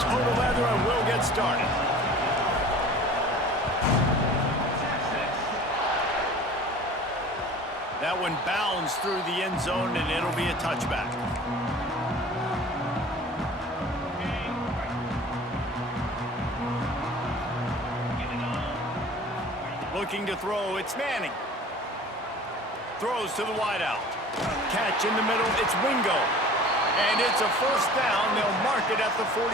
toe to leather and we'll get started. That one bounds through the end zone, and it'll be a touchback. Looking to throw, it's Manning. Throws to the wideout. Catch in the middle, it's Wingo. And it's a first down. They'll mark it at the 44.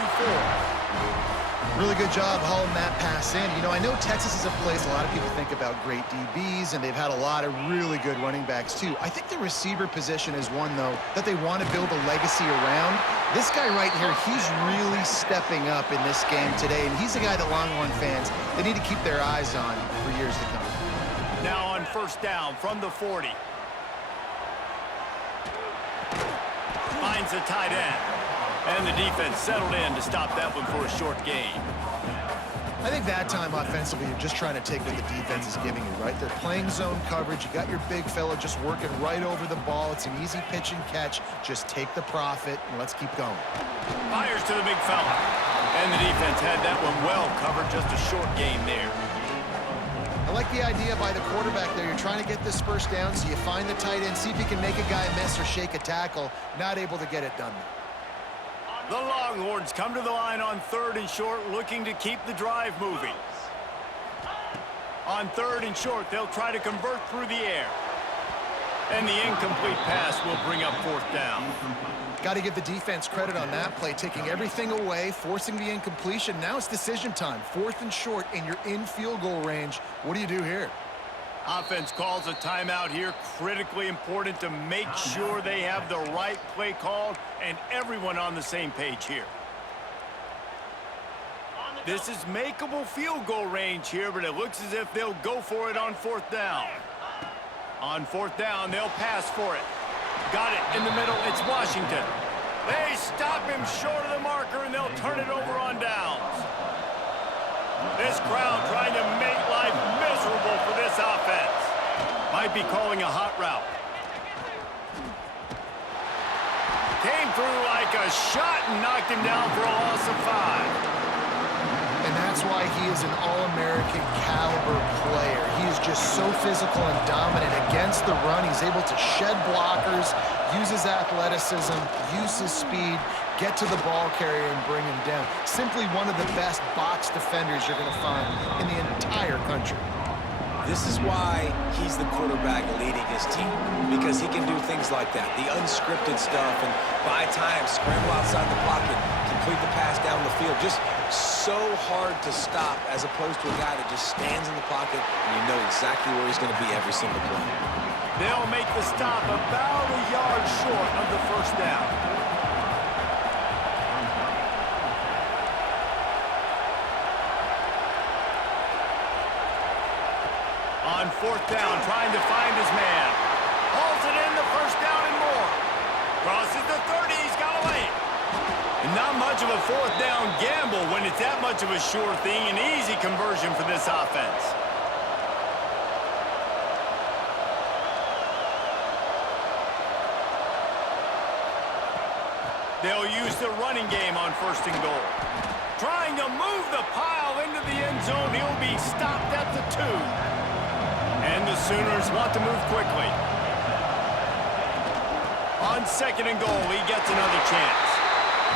Really good job hauling that pass in. You know, I know Texas is a place a lot of people think about great DBs, and they've had a lot of really good running backs too. I think the receiver position is one, though, that they want to build a legacy around. This guy right here, he's really stepping up in this game today, and he's a guy that Longhorn fans, they need to keep their eyes on for years to come. Now on first down from the 40. Finds a tight end. And the defense settled in to stop that one for a short gain. I think that time offensively, you're just trying to take what the defense is giving you, right? They're playing zone coverage. You got your big fella just working right over the ball. It's an easy pitch and catch. Just take the profit, and let's keep going. Fires to the big fella. And the defense had that one well covered. Just a short gain there. I like the idea by the quarterback there. You're trying to get this first down, so you find the tight end, see if you can make a guy miss or shake a tackle. Not able to get it done. The Longhorns come to the line on third and short, looking to keep the drive moving. On third and short, they'll try to convert through the air. And the incomplete pass will bring up fourth down. Got to give the defense credit on that play, taking everything away, forcing the incompletion. Now it's decision time. Fourth and short, and you're in field goal range. What do you do here? Offense calls a timeout here. Critically important to make sure they have the right play called and everyone on the same page here. This is makeable field goal range here, but it looks as if they'll go for it on fourth down. On fourth down, they'll pass for it. Got it in the middle. It's Washington. They stop him short of the marker, and they'll turn it over on downs. This crowd trying to make life miserable for this offense. Might be calling a hot route. Came through like a shot and knocked him down for a loss of 5. And that's why he is an All-American caliber player. He is just so physical and dominant against the run. He's able to shed blockers, use his athleticism, use his speed, get to the ball carrier and bring him down. Simply one of the best box defenders you're going to find in the entire country. This is why he's the quarterback leading his team, because he can do things like that, the unscripted stuff, and buy time, scramble outside the pocket, complete the pass down the field. Just so hard to stop as opposed to a guy that just stands in the pocket and you know exactly where he's going to be every single play. They'll make the stop about a yard short of the first down. On fourth down, trying to find his man. Hauls it in the first down and more. Crosses the 30, he's got away. And not much of a fourth down gamble when it's that much of a sure thing. An easy conversion for this offense. They'll use the running game on first and goal. Trying to move the pile into the end zone. He'll be stopped at the 2. And the Sooners want to move quickly. On second and goal, he gets another chance.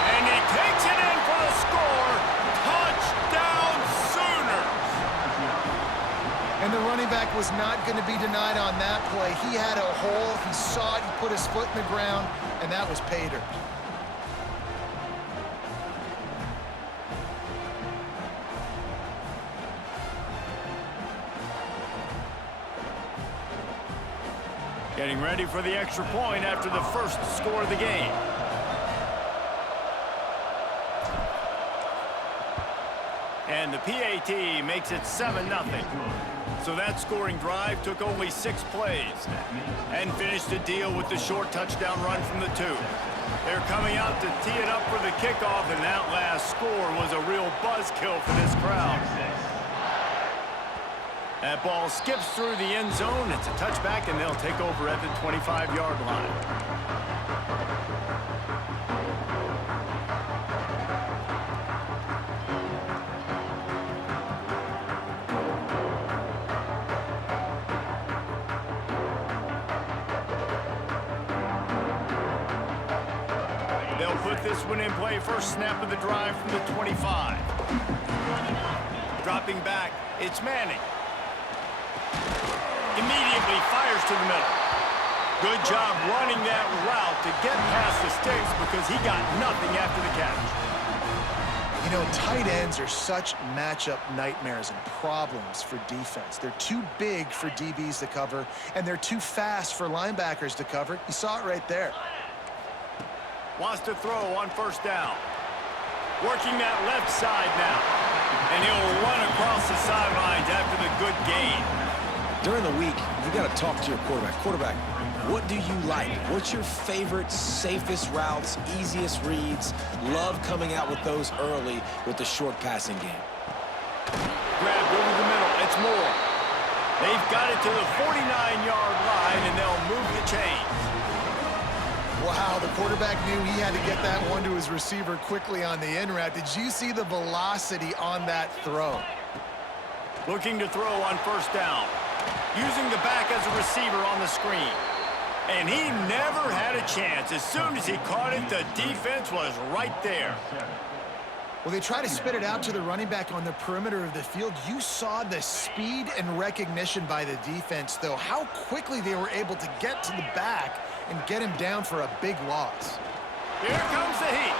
And he takes it in for the score. Touchdown, Sooners! And the running back was not going to be denied on that play. He had a hole. He saw it. He put his foot in the ground, and that was pay dirt. Getting ready for the extra point after the first score of the game. And the PAT makes it 7-0. So that scoring drive took only 6 plays and finished the deal with the short touchdown run from the 2. They're coming out to tee it up for the kickoff, and that last score was a real buzzkill for this crowd. That ball skips through the end zone. It's a touchback, and they'll take over at the 25-yard line. put this one in play. First snap of the drive from the 25. Dropping back, it's Manning. Immediately fires to the middle. Good job running that route to get past the sticks because he got nothing after the catch. You know, tight ends are such matchup nightmares and problems for defense. They're too big for DBs to cover, and they're too fast for linebackers to cover. You saw it right there. Wants to throw on first down. Working that left side now. And he'll run across the sidelines after the good gain. During the week, you got to talk to your quarterback. Quarterback, what do you like? What's your favorite, safest routes, easiest reads? Love coming out with those early with the short passing game. Grabbed over the middle. It's Moore. They've got it to the 49-yard line, and they'll move the chains. Wow, the quarterback knew he had to get that one to his receiver quickly on the in route. Did you see the velocity on that throw? Looking to throw on first down. Using the back as a receiver on the screen. And he never had a chance. As soon as he caught it, the defense was right there. Well, they try to spit it out to the running back on the perimeter of the field. You saw the speed and recognition by the defense, though. How quickly they were able to get to the back and get him down for a big loss. Here comes the heat.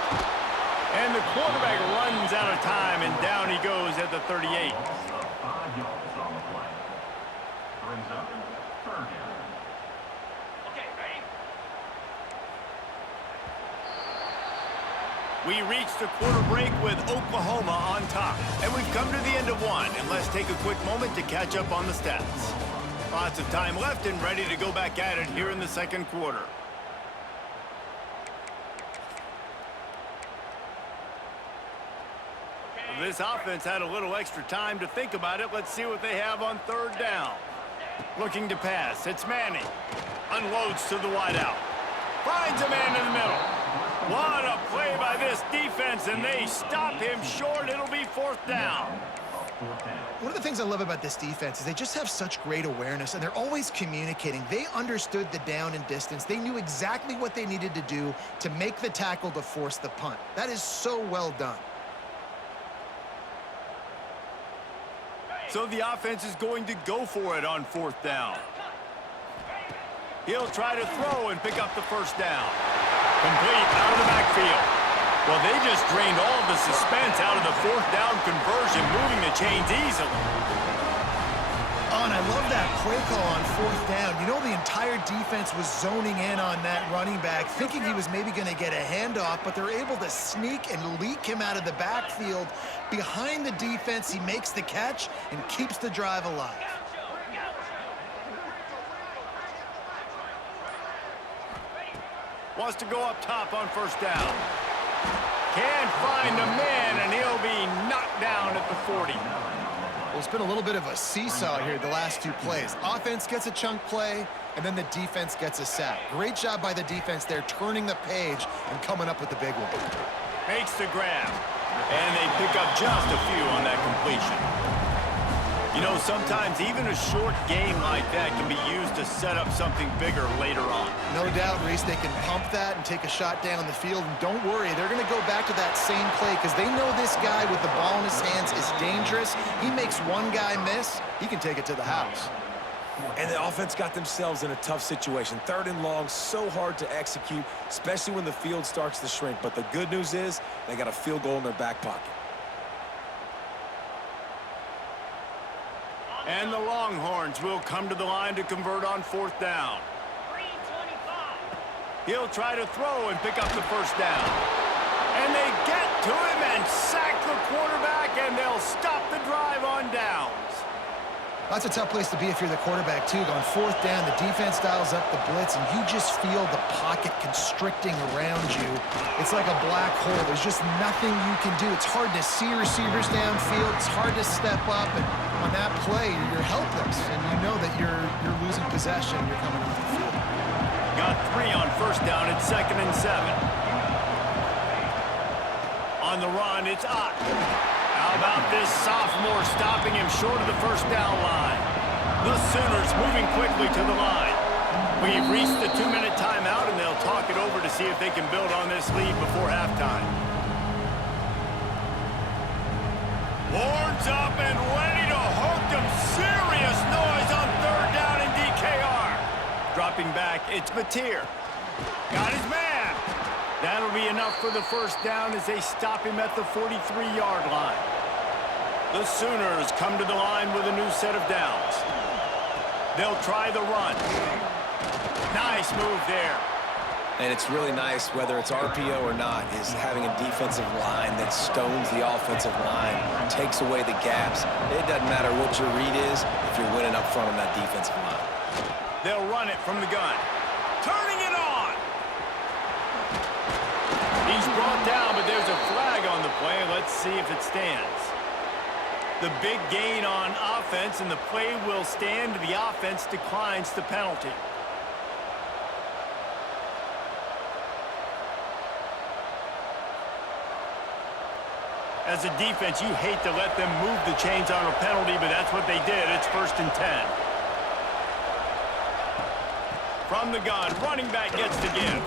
And the quarterback runs out of time, and down he goes at the 38. We reach the quarter break with Oklahoma on top. And we've come to the end of one. And let's take a quick moment to catch up on the stats. Lots of time left and ready to go back at it here in the second quarter. This offense had a little extra time to think about it. Let's see what they have on third down. Looking to pass. It's Manning. Unloads to the wideout. Finds a man in the middle. What a play by this defense, and they stop him short. It'll be fourth down. One of the things I love about this defense is they just have such great awareness, and they're always communicating. They understood the down and distance. They knew exactly what they needed to do to make the tackle to force the punt. That is so well done. So the offense is going to go for it on fourth down. He'll try to throw and pick up the first down. Complete out of the backfield. Well, they just drained all of the suspense out of the fourth down conversion, moving the chains easily. Oh, and I love that play call on fourth down. You know, the entire defense was zoning in on that running back, thinking he was maybe going to get a handoff, but they're able to sneak and leak him out of the backfield. Behind the defense, he makes the catch and keeps the drive alive. Wants to go up top on first down. Can't find a man, and he'll be knocked down at the 40. Well, it's been a little bit of a seesaw here the last two plays. Offense gets a chunk play, and then the defense gets a sack. Great job by the defense there, turning the page and coming up with the big one. Makes the grab, and they pick up just a few on that completion. You know, sometimes even a short game like that can be used to set up something bigger later on. No doubt, Reese, they can pump that and take a shot down the field. And don't worry, they're going to go back to that same play because they know this guy with the ball in his hands is dangerous. He makes one guy miss, he can take it to the house. And the offense got themselves in a tough situation. Third and long, so hard to execute, especially when the field starts to shrink. But the good news is they got a field goal in their back pocket. And the Longhorns will come to the line to convert on fourth down. He'll try to throw and pick up the first down. And they get to him and sack the quarterback, and they'll stop the drive on downs. That's a tough place to be if you're the quarterback, too. On fourth down, the defense dials up the blitz, and you just feel the pocket constricting around you. It's like a black hole. There's just nothing you can do. It's hard to see receivers downfield. It's hard to step up, and on that play, you're helpless, and you know that you're losing possession. You're coming off the field. Got 3 on first down at 2nd and 7. On the run, it's Ott. How about this sophomore stopping him short of the first down line? The Sooners moving quickly to the line. We've reached the 2-minute timeout, and they'll talk it over to see if they can build on this lead before halftime. Horns up and ready to hook them. Serious noise on third down in DKR. Dropping back, it's Mateer. Got his man. That'll be enough for the first down as they stop him at the 43-yard line. The Sooners come to the line with a new set of downs. They'll try the run. Nice move there. And it's really nice, whether it's RPO or not, is having a defensive line that stones the offensive line, takes away the gaps. It doesn't matter what your read is if you're winning up front on that defensive line. They'll run it from the gun. Turning it on. He's brought down, but there's a flag on the play. Let's see if it stands. The big gain on offense, and the play will stand. The offense declines the penalty. As a defense, you hate to let them move the chains on a penalty, but that's what they did. It's 1st and 10. From the gun, running back gets the give.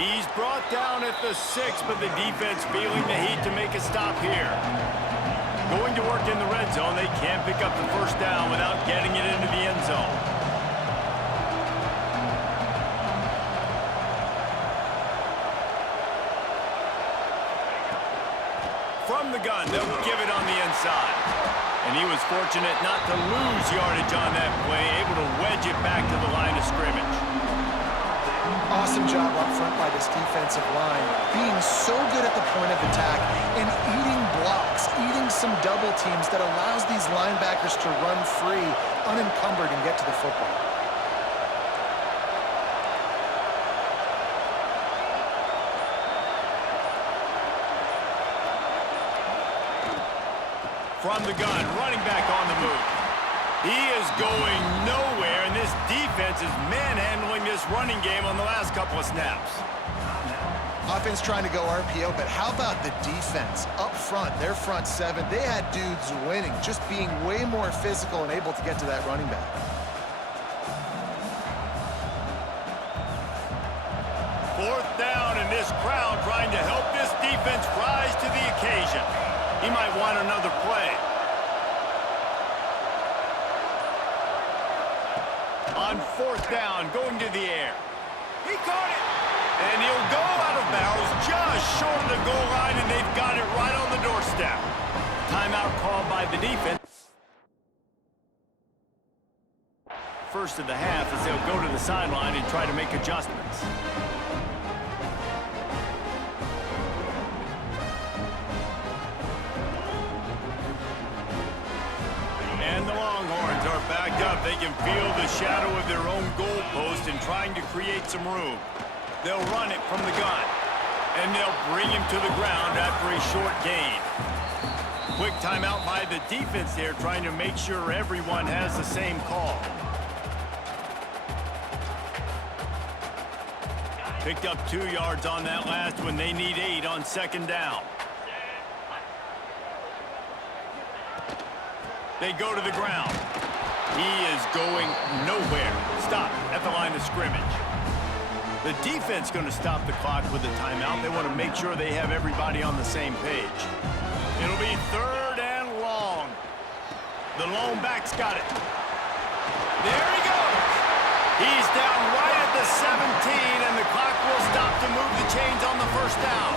He's brought down at the 6, but the defense feeling the heat to make a stop here. Going to work in the red zone, they can't pick up the first down without getting it into the end zone. From the gun, they'll give it on the inside. And he was fortunate not to lose yardage on that play, able to wedge it back to the line of scrimmage. Awesome job up front by this defensive line, being so good at the point of attack and eating blocks, eating some double teams that allows these linebackers to run free, unencumbered, and get to the football. From the gun, running back on the move. He is going nowhere, and this defense is manhandling this running game on the last couple of snaps. Offense trying to go RPO, but how about the defense? Up front, their front seven, they had dudes winning, just being way more physical and able to get to that running back. Fourth down, and this crowd trying to help this defense rise to the occasion. He might want another play. On fourth down, going to the air. He caught it. And he'll go out of bounds just short of the goal line, and they've got it right on the doorstep. Timeout called by the defense. First of the half as they'll go to the sideline and try to make adjustments. And the Longhorns are backed up. They can feel the shadow of their own goalpost and trying to create some room. They'll run it from the gun, and they'll bring him to the ground after a short gain. Quick timeout by the defense there, trying to make sure everyone has the same call. Picked up 2 yards on that last one. They need 8 on second down. They go to the ground. He is going nowhere. Stop at the line of scrimmage. The defense going to stop the clock with a timeout. They want to make sure they have everybody on the same page. It'll be 3rd and long. The lone back's got it. There he goes. He's down right at the 17, and the clock will stop to move the chains on the first down.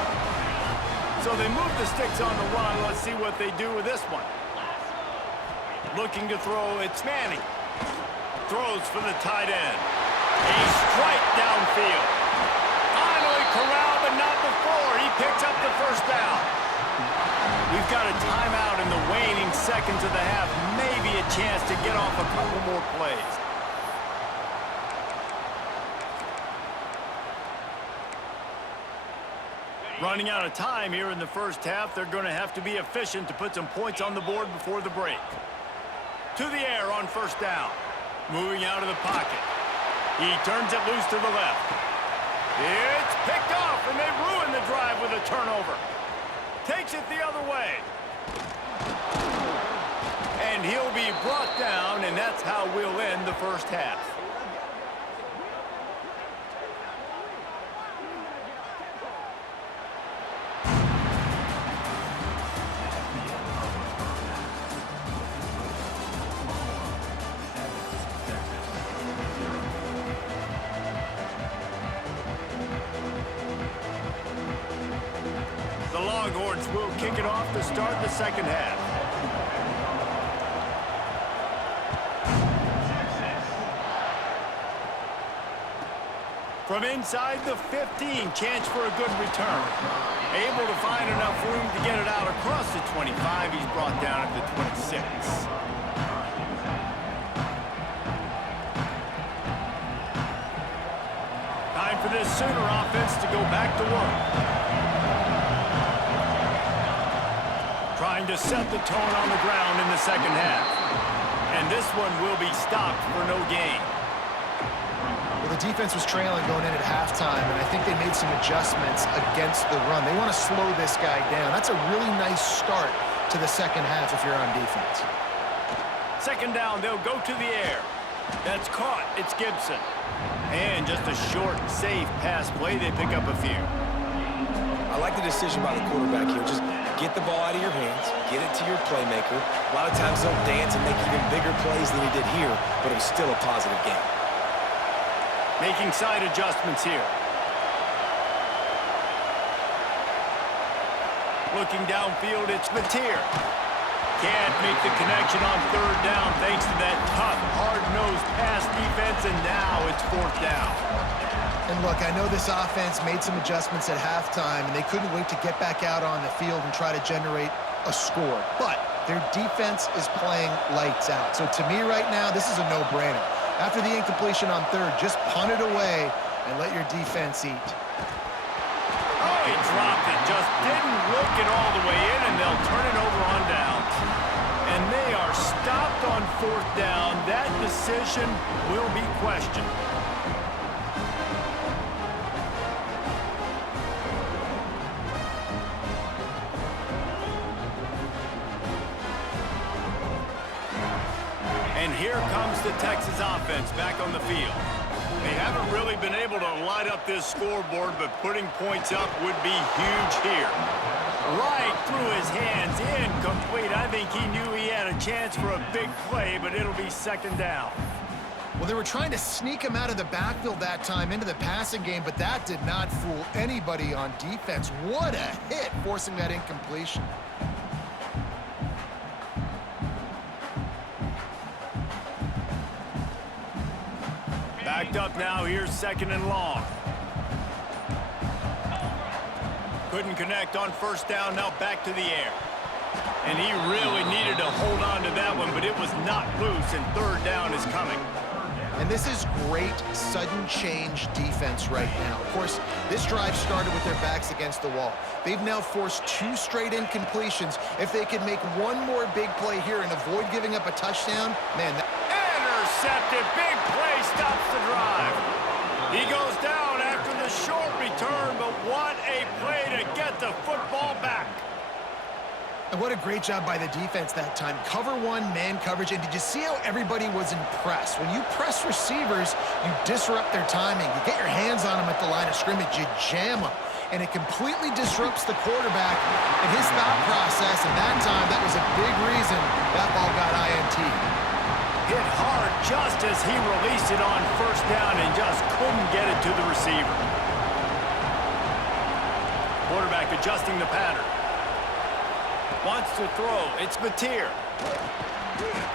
So they move the sticks on the run. Let's see what they do with this one. Looking to throw, it's Manning. Throws for the tight end. A strike downfield. Finally corralled, but not before. He picks up the first down. We've got a timeout in the waning seconds of the half. Maybe a chance to get off a couple more plays. Running out of time here in the first half. They're going to have to be efficient to put some points on the board before the break. To the air on first down. Moving out of the pocket. He turns it loose to the left. It's picked off, and they ruin the drive with a turnover. Takes it the other way. And he'll be brought down, and that's how we'll end the first half. Longhorns will kick it off to start the second half. From inside the 15, chance for a good return. Able to find enough room to get it out across the 25. He's brought down at the 26. Time for this Sooner offense to go back to work. Trying to set the tone on the ground in the second half. And this one will be stopped for no gain. Well, the defense was trailing going in at halftime, and I think they made some adjustments against the run. They want to slow this guy down. That's a really nice start to the second half if you're on defense. Second down, they'll go to the air. That's caught. It's Gibson. And just a short, safe pass play. They pick up a few. I like the decision by the quarterback here. Just get the ball out of your hands, get it to your playmaker. A lot of times they'll dance and make even bigger plays than he did here, but it was still a positive game. Making side adjustments here. Looking downfield, it's Mateer. Can't make the connection on third down thanks to that tough, hard-nosed pass defense, and now it's fourth down. And look, I know this offense made some adjustments at halftime, and they couldn't wait to get back out on the field and try to generate a score. But their defense is playing lights out. So to me right now, this is a no-brainer. After the incompletion on third, just punt it away and let your defense eat. Oh, he dropped it. Just didn't look it all the way in, and they'll turn it over on downs. And they are stopped on fourth down. That decision will be questioned. And here comes the Texas offense back on the field. They haven't really been able to light up this scoreboard, but putting points up would be huge here. Right through his hands, incomplete. I think he knew he had a chance for a big play, but it'll be second down. Well, they were trying to sneak him out of the backfield that time into the passing game, but that did not fool anybody on defense. What a hit, forcing that incompletion. Backed up now, here's second and long. Couldn't connect on first down, now back to the air. And he really needed to hold on to that one, but it was not loose, and third down is coming. And this is great sudden change defense right now. Of course, this drive started with their backs against the wall. They've now forced 2 straight incompletions. If they could make one more big play here and avoid giving up a touchdown, man, intercepted. Big play stops the drive. He goes down after the short return, but what a play to get the football back. And what a great job by the defense that time. Cover one, man coverage, and did you see how everybody was impressed? When you press receivers, you disrupt their timing. You get your hands on them at the line of scrimmage, you jam them. And it completely disrupts the quarterback and his thought process, and that time, that was a big reason that ball got INT. Hit hard just as he released it on first down and just couldn't get it to the receiver. Quarterback adjusting the pattern. Wants to throw. It's Mateer.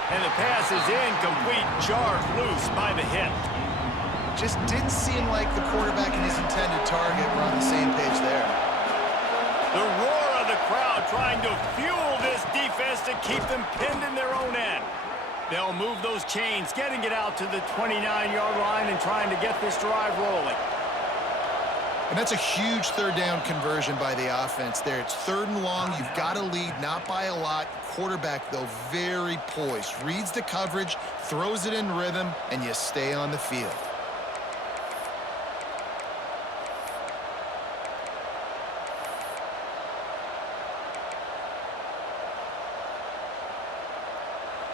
And the pass is incomplete, jarred loose by the hit. Just didn't seem like the quarterback and his intended target were on the same page there. The roar of the crowd trying to fuel this defense to keep them pinned in their own end. They'll move those chains, getting it out to the 29-yard line and trying to get this drive rolling. And that's a huge third down conversion by the offense there. It's third and long. You've got to lead, not by a lot. Quarterback, though, very poised. Reads the coverage, throws it in rhythm, and you stay on the field.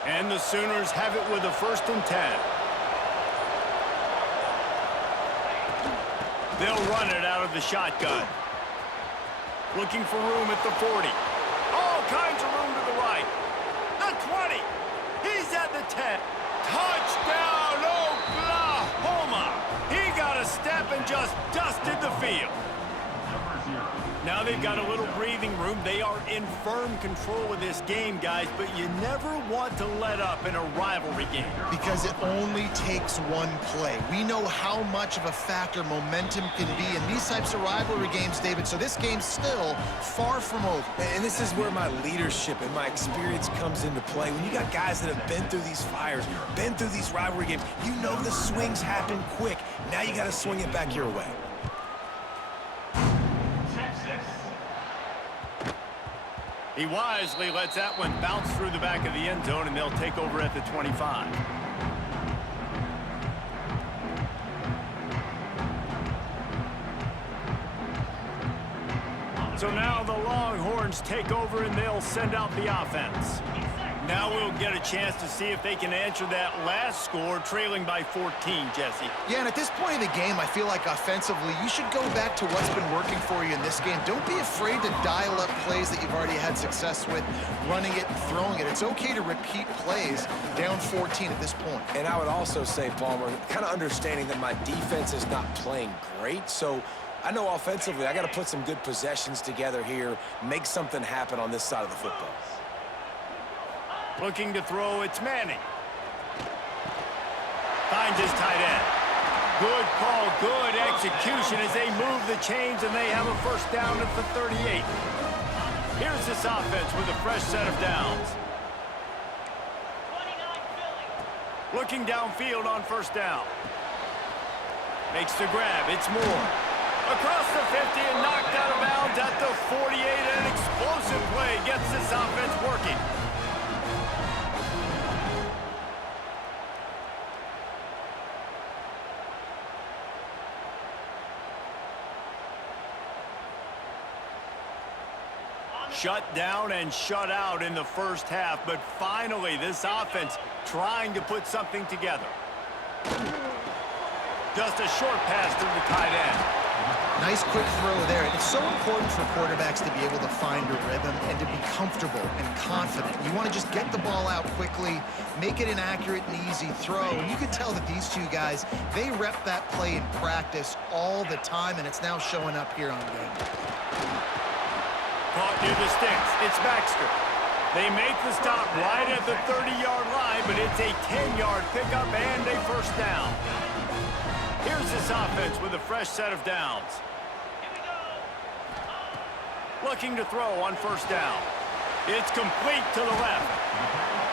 And the Sooners have it with a 1st and 10. They'll run it out of the shotgun. Looking for room at the 40. All kinds of room to the right. The 20. He's at the 10. Touchdown, Oklahoma. He got a step and just dusted the field. Now they've got a little breathing room. They are in firm control of this game, guys, but you never want to let up in a rivalry game. Because it only takes one play. We know how much of a factor momentum can be in these types of rivalry games, David, so this game's still far from over. And this is where my leadership and my experience comes into play. When you got guys that have been through these fires, been through these rivalry games, you know the swings happen quick. Now you got to swing it back your way. He wisely lets that one bounce through the back of the end zone, and they'll take over at the 25. So now the Longhorns take over, and they'll send out the offense. Now we'll get a chance to see if they can answer that last score, trailing by 14, Jesse. Yeah, and at this point of the game, I feel like offensively, you should go back to what's been working for you in this game. Don't be afraid to dial up plays that you've already had success with, running it and throwing it. It's okay to repeat plays down 14 at this point. And I would also say, Palmer, kind of understanding that my defense is not playing great, so I know offensively I got to put some good possessions together here, make something happen on this side of the football. Looking to throw, it's Manning. Finds his tight end. Good call, good execution as they move the chains, and they have a first down at the 38. Here's this offense with a fresh set of downs. Looking downfield on first down. Makes the grab, it's Moore. Across the 50 and knocked out of bounds at the 48. An explosive play gets this offense working. Shut down and shut out in the first half, but finally this offense trying to put something together. Just a short pass to the tight end. Nice quick throw there. It's so important for quarterbacks to be able to find a rhythm and to be comfortable and confident. You want to just get the ball out quickly, make it an accurate and easy throw. And you can tell that these two guys, they rep that play in practice all the time, and it's now showing up here on game. Caught near the sticks. It's Baxter. They make the stop right at the 30-yard line, but it's a 10-yard pickup and a first down. Here's this offense with a fresh set of downs. Looking to throw on first down. It's complete to the left.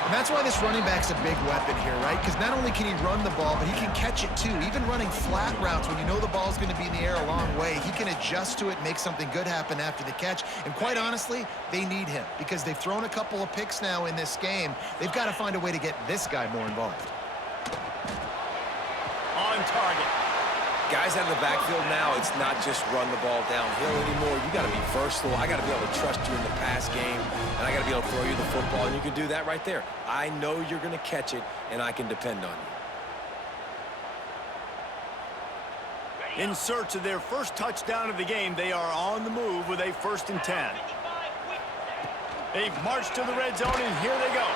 And that's why this running back's a big weapon here, right? Because not only can he run the ball, but he can catch it too. Even running flat routes when you know the ball's going to be in the air a long way, he can adjust to it, make something good happen after the catch. And quite honestly, they need him because they've thrown a couple of picks now in this game. They've got to find a way to get this guy more involved. On target. Guys out of the backfield now, it's not just run the ball downhill anymore. You got to be versatile. I got to be able to trust you in the pass game, and I got to be able to throw you the football, and you can do that right there. I know you're going to catch it, and I can depend on you. In search of their first touchdown of the game, they are on the move with a 1st and 10. They've marched to the red zone, and here they go.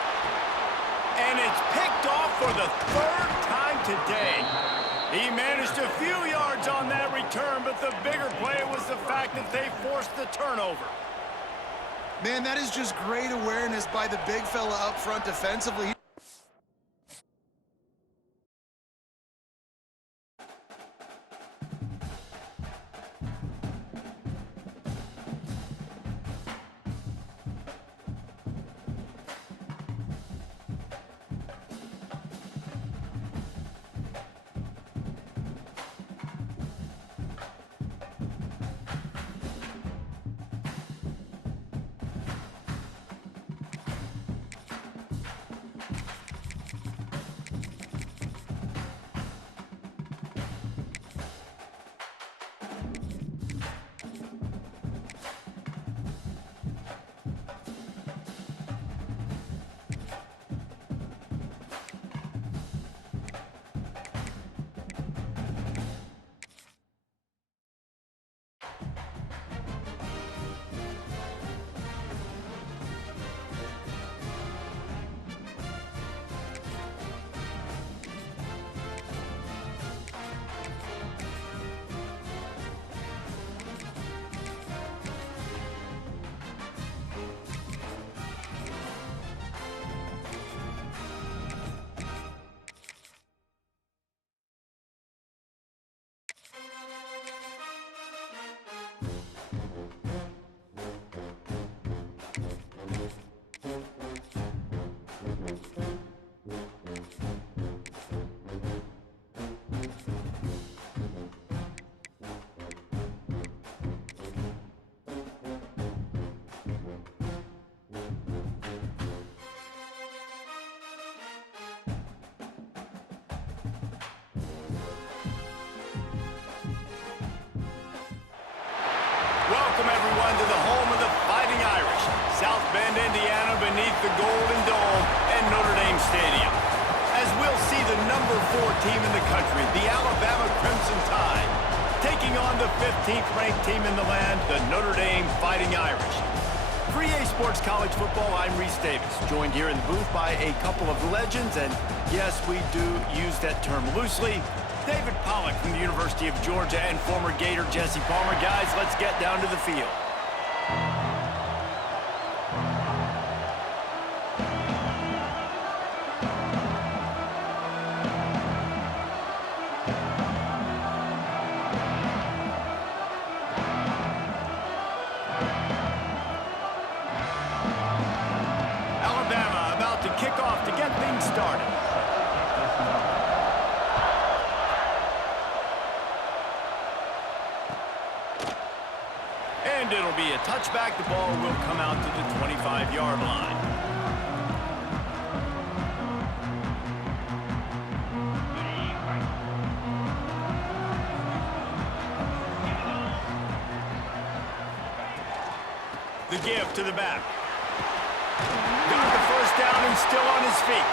And it's picked off for the 3rd time today. He managed a few yards on that return, but the bigger play was the fact that they forced the turnover. Man, that is just great awareness by the big fella up front defensively. Bend, Indiana, beneath the Golden Dome and Notre Dame Stadium, as we'll see the number 4 team in the country, the Alabama Crimson Tide, taking on the 15th ranked team in the land, the Notre Dame Fighting Irish. For EA Sports College Football, I'm Reese Davis, joined here in the booth by a couple of legends, and yes, we do use that term loosely. David Pollack from the University of Georgia and former Gator Jesse Palmer. Guys, let's get down to the field. Alabama about to kick off to get things started. And it'll be a touchback. The ball will come out to the 25-yard line. The give to the back. Got the first down and still on his feet.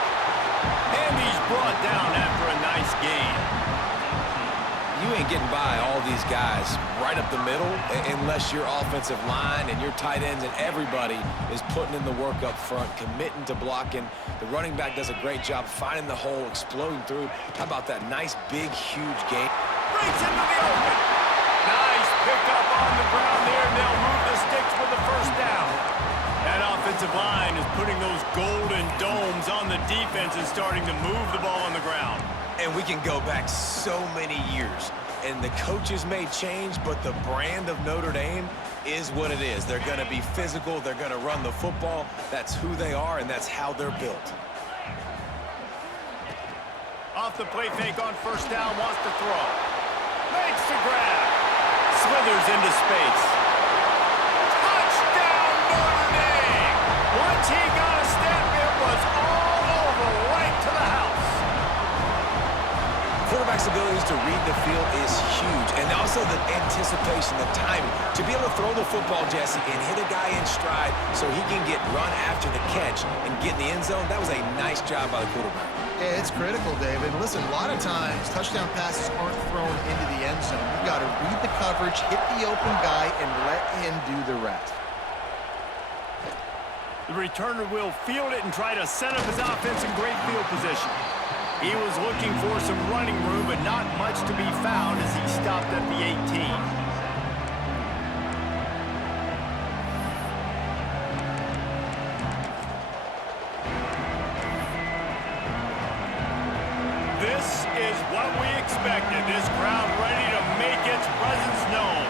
And he's brought down after a nice gain. You ain't getting by all these guys right up the middle unless your offensive line and your tight ends and everybody is putting in the work up front, committing to blocking. The running back does a great job finding the hole, exploding through. How about that nice, big, huge gain? Breaks into the open. Nice pickup on the ground there, and they'll move the sticks for the first down. That offensive line is putting those golden domes on the defense and starting to move the ball on the ground. And we can go back so many years, and the coaches may change, but the brand of Notre Dame is what it is. They're going to be physical. They're going to run the football. That's who they are, and that's how they're built. Off the play fake on first down, wants to throw. Makes the grab. Slithers into space. Touchdown, Notre Dame! Once he got a step, it was all over, right to the house. Quarterback's abilities to read the field is huge, and also the anticipation, the timing. To be able to throw the football, Jesse, and hit a guy in stride so he can get run after the catch and get in the end zone, that was a nice job by the quarterback. Yeah, it's critical, David. Listen, a lot of times, touchdown passes aren't thrown into the end zone. You've got to read the coverage, hit the open guy, and let him do the rest. The returner will field it and try to set up his offense in great field position. He was looking for some running room, but not much to be found as he stopped at the 18. This is what we expected. This crowd ready to make its presence known.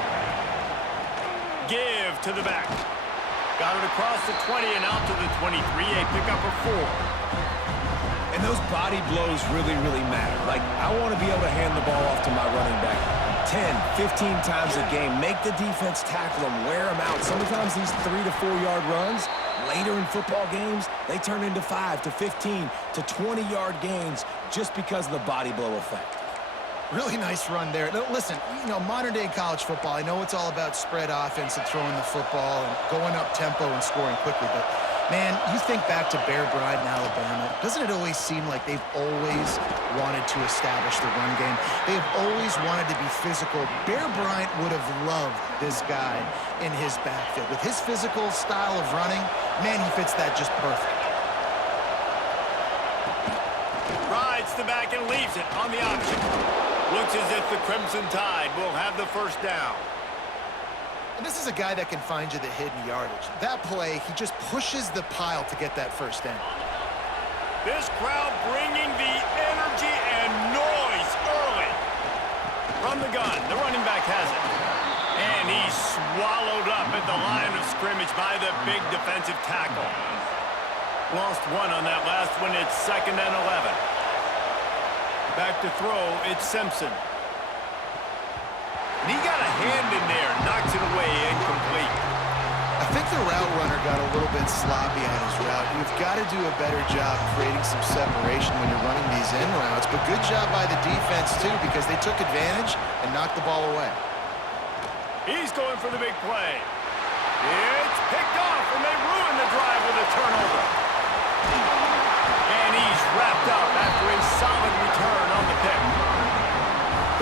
Give to the back. Got it across the 20 and out to the 23, a pickup of 4. And those body blows really, really matter. Like, I want to be able to hand the ball off to my running back 10, 15 times a game. Make the defense tackle them, wear them out. Sometimes these 3 to 4 yard runs, later in football games, they turn into 5 to 15 to 20 yard gains just because of the body blow effect. Really nice run there. Now, listen, you know, modern-day college football, I know it's all about spread offense and throwing the football and going up tempo and scoring quickly, but man, you think back to Bear Bryant in Alabama, doesn't it always seem like they've always wanted to establish the run game? They've always wanted to be physical. Bear Bryant would have loved this guy in his backfield. With his physical style of running, man, he fits that just perfect. Rides the back and leaves it on the option. Looks as if the Crimson Tide will have the first down. And this is a guy that can find you the hidden yardage. That play, he just pushes the pile to get that first down. This crowd bringing the energy and noise early. From the gun, the running back has it. And he's swallowed up at the line of scrimmage by the big defensive tackle. Lost one on that last one. It's 2nd and 11. Back to throw, it's Simpson. And he got a hand in there, knocks it away, incomplete. I think the route runner got a little bit sloppy on his route. You've got to do a better job creating some separation when you're running these in routes, but good job by the defense, too, because they took advantage and knocked the ball away. He's going for the big play. It's picked off, and they ruin the drive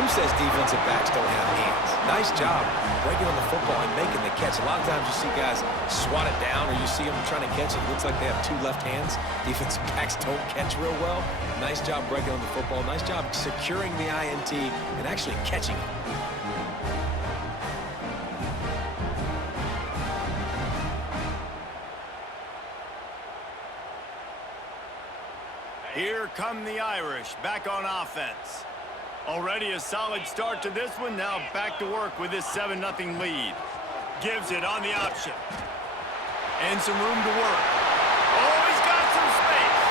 says defensive backs don't have hands? Nice job breaking on the football and making the catch. A lot of times you see guys swat it down or you see them trying to catch it. It looks like they have two left hands. Defensive backs don't catch real well. Nice job breaking on the football. Nice job securing the INT and actually catching it. Here come the Irish, back on offense. Already a solid start to this one, now back to work with this 7-0 lead. Gives it on the option. And some room to work. Oh, he's got some space.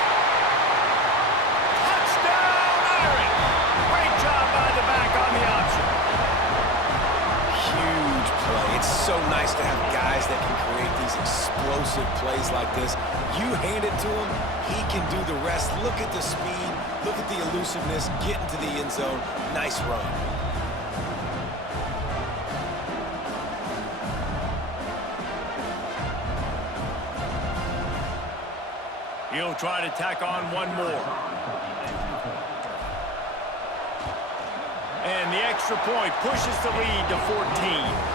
Touchdown, Irish! Great job by the back on the option. Huge play. It's so nice to have guys that can create these explosive plays like this. You hand it to him, he can do the rest. Look at the speed, look at the elusiveness, get into the end zone. Nice run. He'll try to tack on one more. And the extra point pushes the lead to 14.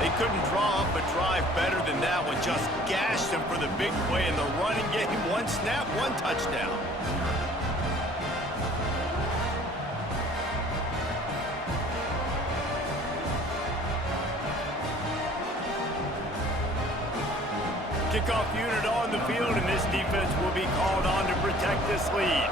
They couldn't draw up a drive better than that one. Just gashed them for the big play in the running game. One snap, one touchdown. Kickoff unit on the field, and this defense will be called on to protect this lead.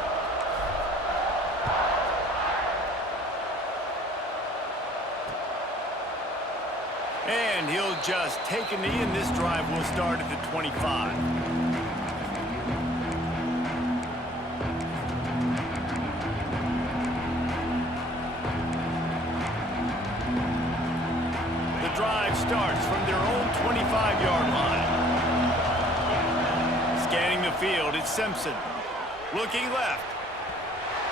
And he'll just take a knee, and this drive will start at the 25. The drive starts from their own 25-yard line. Scanning the field, it's Simpson. Looking left.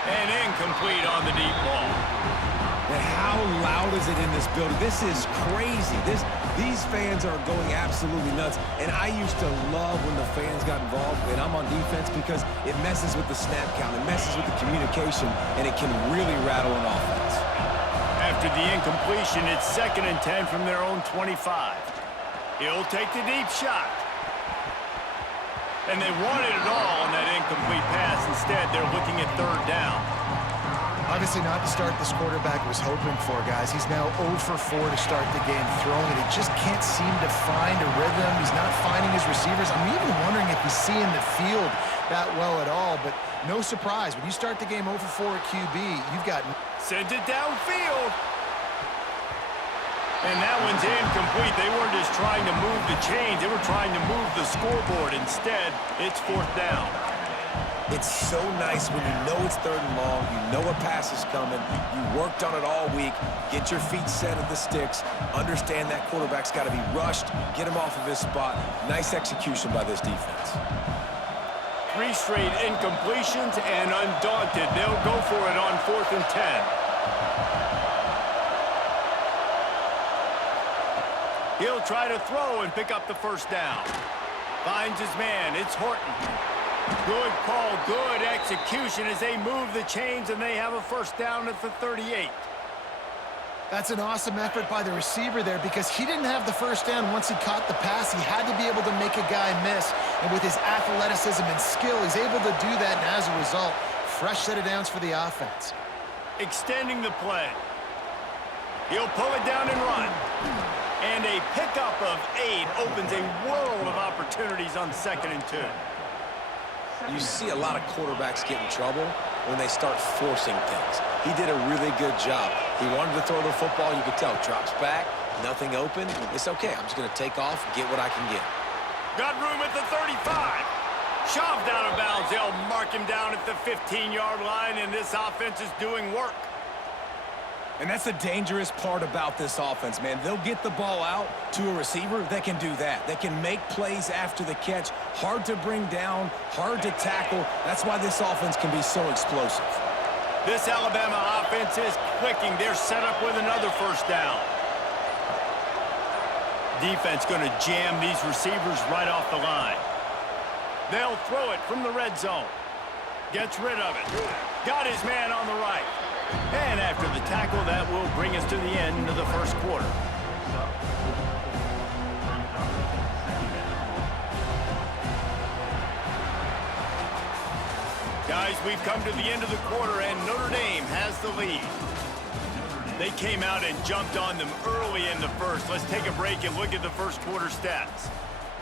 And incomplete on the deep ball. And how loud is it in this building? This is crazy. These fans are going absolutely nuts. And I used to love when the fans got involved, and I'm on defense, because it messes with the snap count. It messes with the communication, and it can really rattle an offense. After the incompletion, it's 2nd and 10 from their own 25. He'll take the deep shot. And they wanted it all on that incomplete pass. Instead, they're looking at 3rd down. Obviously not the start this quarterback was hoping for, guys. He's now 0 for 4 to start the game throwing it. He just can't seem to find a rhythm. He's not finding his receivers. I'm even wondering if he's seeing the field that well at all. But no surprise, when you start the game 0 for 4 at QB, you've got... Sent it downfield. And that one's incomplete. They weren't just trying to move the chains. They were trying to move the scoreboard. Instead, it's 4th down. It's so nice when you know it's 3rd and long, you know a pass is coming, you worked on it all week, get your feet set at the sticks, understand that quarterback's got to be rushed, get him off of his spot. Nice execution by this defense. 3 straight incompletions, and undaunted, they'll go for it on 4th and 10. He'll try to throw and pick up the 1st down. Finds his man, it's Horton. Good call, good execution as they move the chains, and they have a 1st down at the 38. That's an awesome effort by the receiver there, because he didn't have the 1st down once he caught the pass. He had to be able to make a guy miss, and with his athleticism and skill, he's able to do that, and as a result, fresh set of downs for the offense. Extending the play. He'll pull it down and run. And a pickup of 8 opens a world of opportunities on 2nd and 2. You see a lot of quarterbacks get in trouble when they start forcing things. He did a really good job. He wanted to throw the football. You could tell. Drops back, nothing open. It's okay. I'm just going to take off, get what I can get. Got room at the 35. Shoved out of bounds. They'll mark him down at the 15-yard line, and this offense is doing work. And that's the dangerous part about this offense, man. They'll get the ball out to a receiver that can do that. They can make plays after the catch. Hard to bring down, hard to tackle. That's why this offense can be so explosive. This Alabama offense is clicking. They're set up with another 1st down. Defense going to jam these receivers right off the line. They'll throw it from the red zone. Gets rid of it. Got his man on the right. And after the tackle, that will bring us to the end of the first quarter. Guys, we've come to the end of the quarter, and Notre Dame has the lead. They came out and jumped on them early in the first. Let's take a break and look at the first quarter stats.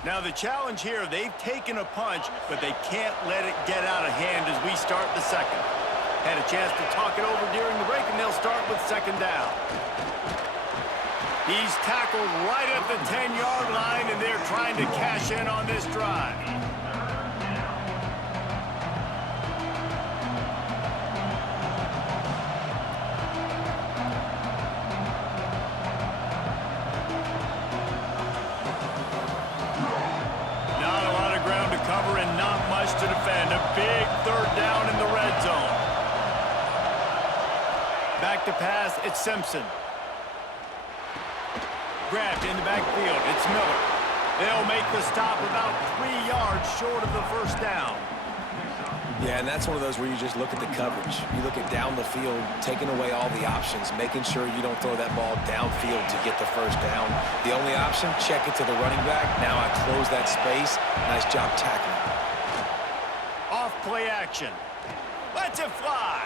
Now, the challenge here, they've taken a punch, but they can't let it get out of hand as we start the second. Had a chance to talk it over during the break, and they'll start with second down. He's tackled right at the 10-yard line, and they're trying to cash in on this drive. To defend. A big third down in the red zone. Back to pass, it's Simpson. Grabbed in the backfield, it's Miller. They'll make the stop about 3 yards short of the first down. Yeah, and that's one of those where you just look at the coverage. You look at down the field, taking away all the options, making sure you don't throw that ball downfield to get the first down. The only option, check it to the running back. Now I close that space. Nice job tackling. Play action. Lets it fly.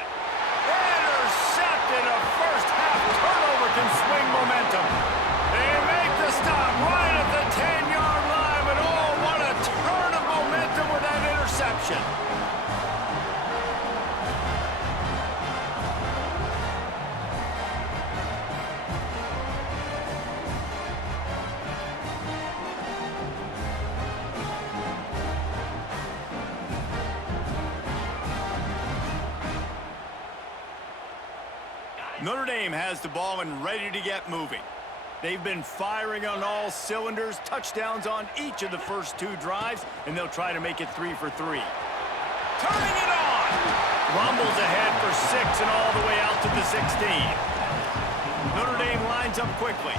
Intercepted. A first half turnover can swing momentum. They make the stop right at the 10-yard line, but oh, what a turn of momentum with that interception. Notre Dame has the ball and ready to get moving. They've been firing on all cylinders, touchdowns on each of the first 2 drives, and they'll try to make it 3 for 3. Turning it on! Rumbles ahead for 6 and all the way out to the 16. Notre Dame lines up quickly.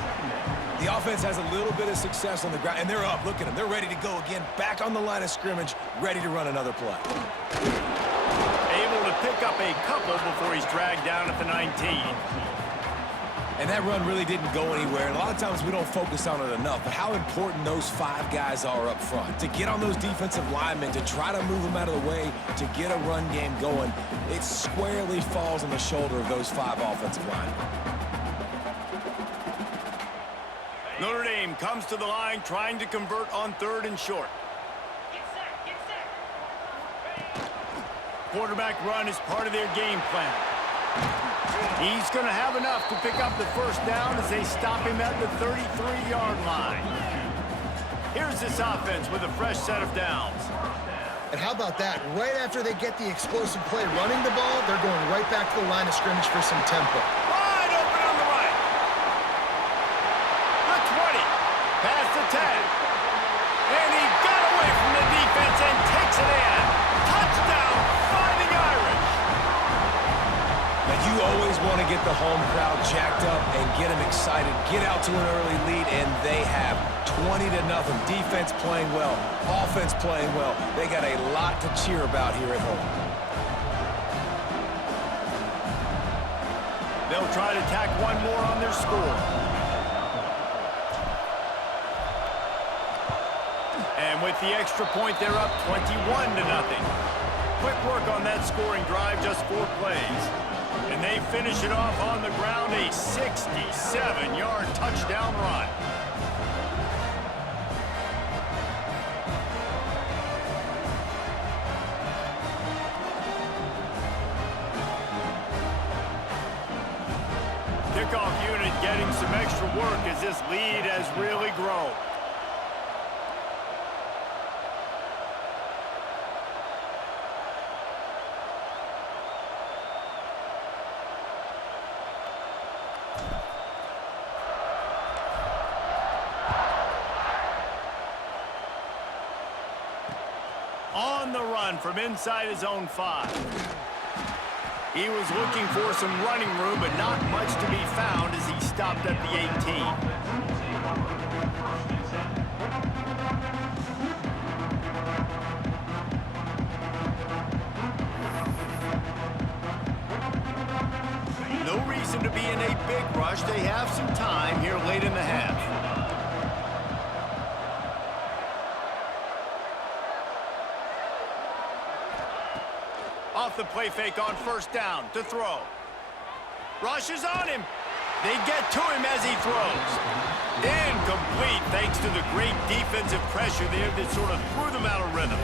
The offense has a little bit of success on the ground, and they're up. Look at them. They're ready to go again. Back on the line of scrimmage, ready to run another play. Able to pick up a couple before he's dragged down at the 19. And that run really didn't go anywhere. And a lot of times we don't focus on it enough, but how important those 5 guys are up front. To get on those defensive linemen, to try to move them out of the way, to get a run game going, it squarely falls on the shoulder of those 5 offensive linemen. Notre Dame comes to the line trying to convert on 3rd and short. Quarterback run is part of their game plan. He's going to have enough to pick up the first down as they stop him at the 33-yard line. Here's this offense with a fresh set of downs. And how about that? Right after they get the explosive play running the ball, they're going right back to the line of scrimmage for some tempo. Wide open on the right. The 20. Past the 10. And he got away from the defense and takes it in. Touchdown, Fighting Irish. Now you always want to get the home crowd jacked up and get them excited. Get out to an early lead, and they have 20-0. Defense playing well, offense playing well. They got a lot to cheer about here at home. They'll try to tack one more on their score. And with the extra point, they're up 21-0. Quick work on that scoring drive, just 4 plays. And they finish it off on the ground, a 67-yard touchdown run. Kickoff unit getting some extra work as this lead has really grown. On the run from inside his own 5. He was looking for some running room, but not much to be found as he stopped at the 18. rush. They have some time here late in the half. Off the play fake on first down to throw. Rushes on him. They get to him as he throws. Incomplete thanks to the great defensive pressure there that sort of threw them out of rhythm.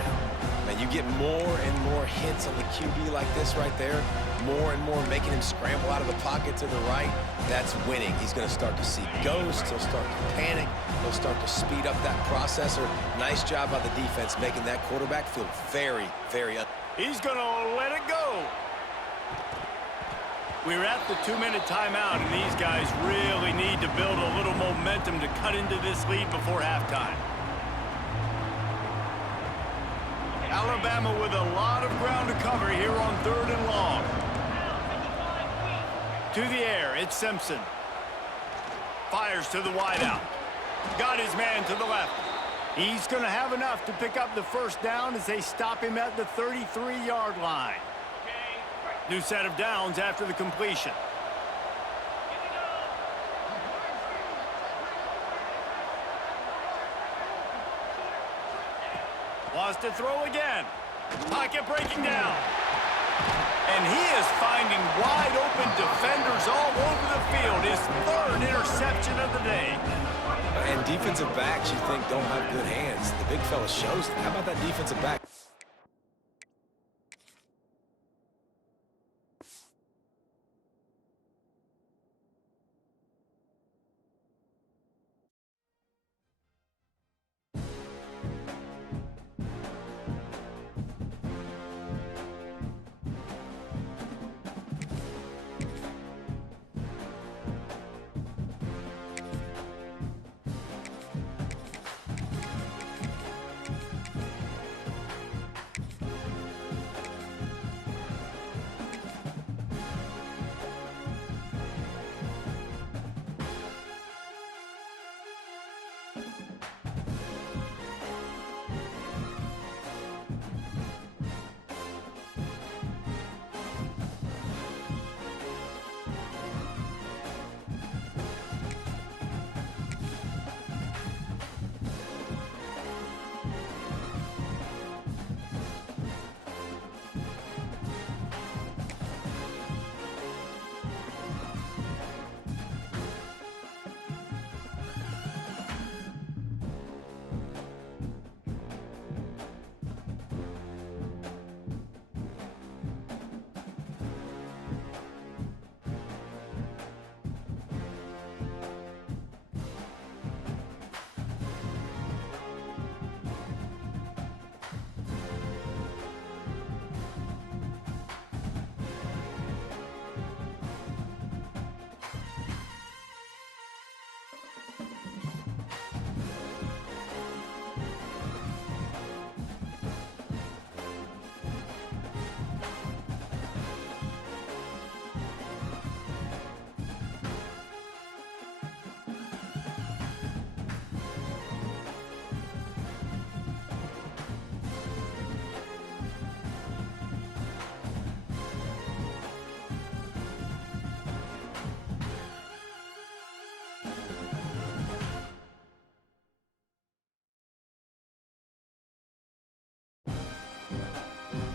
And you get more and more hits on the QB like this right there. More and more making him scramble out of the pocket to the right. That's winning. He's going to start to see ghosts. He'll start to panic. He'll start to speed up that processor. Nice job by the defense making that quarterback feel very, very... He's going to let it go. We're at the 2-minute timeout, and these guys really need to build a little momentum to cut into this lead before halftime. Alabama with a lot of ground to cover here on 3rd and long. To the air, it's Simpson. Fires to the wideout. Got his man to the left. He's going to have enough to pick up the first down as they stop him at the 33-yard line. New set of downs after the completion. Lost to throw again. Pocket breaking down. And he is finding wide open defenders all over the field. His 3rd interception of the day. And defensive backs you think don't have good hands. The big fella shows them. How about that defensive back?